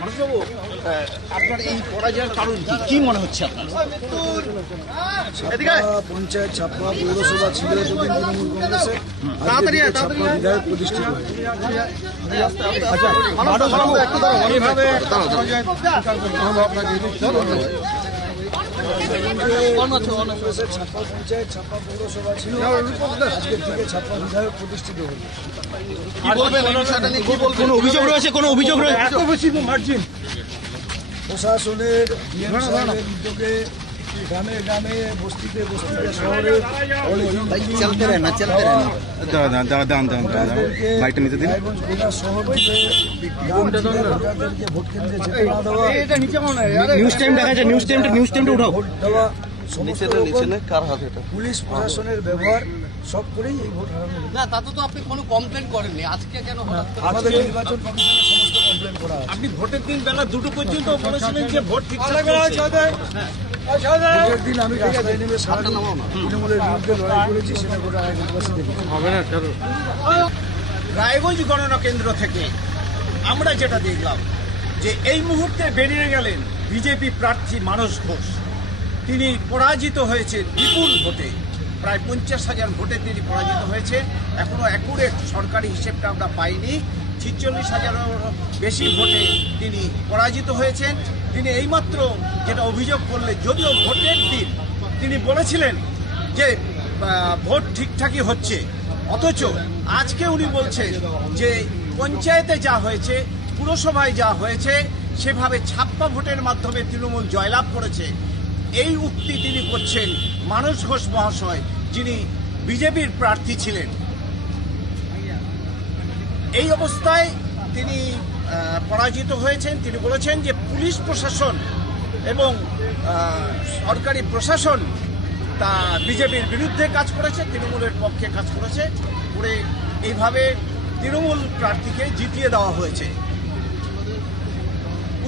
মানসবাবু, আপনার এই পরাজয়ের কারণ কি মনে হচ্ছে আপনার? পঞ্চায়েত ছাপ্পা পৌরসভা ছিল এতদিন তৃণমূল কংগ্রেসের, ছাপ্পা বিধায়ক প্রতিষ্ঠিত কংগ্রেসের ছাপ্পা পঞ্চায়েত ছাপ্পা পৌরসভা ছিল, আজকের থেকে ছাপ্পা বিধায়ক প্রতিষ্ঠিত হল। কোনো অভিযোগ রয়েছে? কোনো অভিযোগ রয়েছে? প্রশাসনের উদ্যোগে গ্রামে গ্রামে বস্তিতে বস্তিতে শহরে ভোট কেন্দ্রে যেতে না দেওয়া, ভোট দেওয়া, পুলিশ প্রশাসনের ব্যবহার সব করেই এই ভোট হারানো। না, তাতে তো আপনি কোনো কমপ্লেন করেননি, আজকে কেন হঠাৎ করে? আমাদের নির্বাচন কমিশনের সমস্ত কমপ্লেন করা আছে। আপনি ভোটের দিন বেলা 2টো পর্যন্ত বলেছিলেন যে ভোট ঠিকঠাক ভোটের দিন আমি রাস্তায় নেমে সারাদিন তৃণমূলের বিরুদ্ধে লড়াই করেছি, সেটা গোটা রায়গঞ্জবাসী দেখেছি। রায়গঞ্জ গণনা কেন্দ্র থেকে আমরা যেটা দেখলাম যে এই মুহূর্তে বেরিয়ে গেলেন বিজেপি প্রার্থী মানস ঘোষ। তিনি পরাজিত হয়েছে বিপুল ভোটে, প্রায় 50,000 ভোটে তিনি পরাজিত হয়েছে। এখনও অ্যাকুরেট সরকারি হিসেবটা আমরা পাইনি। 46,000-এরও বেশি ভোটে তিনি পরাজিত হয়েছেন। তিনি এইমাত্র যেটা অভিযোগ করলেন, যদিও ভোটের দিন তিনি বলেছিলেন যে ভোট ঠিকঠাকই হচ্ছে, অথচ আজকে উনি বলছেন যে পঞ্চায়েতে যা হয়েছে, পুরসভায় যা হয়েছে, সেভাবে ছাপ্পা ভোটের মাধ্যমে তৃণমূল জয়লাভ করেছে। এই উক্তি তিনি করছেন মানস ঘোষ মহাশয়, যিনি বিজেপির প্রার্থী ছিলেন। এই অবস্থায় তিনি পরাজিত হয়েছেন। তিনি বলেছেন যে পুলিশ প্রশাসন এবং সরকারি প্রশাসন তা বিজেপির বিরুদ্ধে কাজ করেছে, তৃণমূলের পক্ষে কাজ করেছে, করে এইভাবে তৃণমূল প্রার্থীকে জিতিয়ে দেওয়া হয়েছে।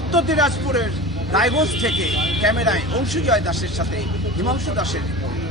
উত্তর দিনাজপুরের রায়গঞ্জ থেকে ক্যামেরায় অংশুজয় দাসের সাথে হিমাংশু দাসের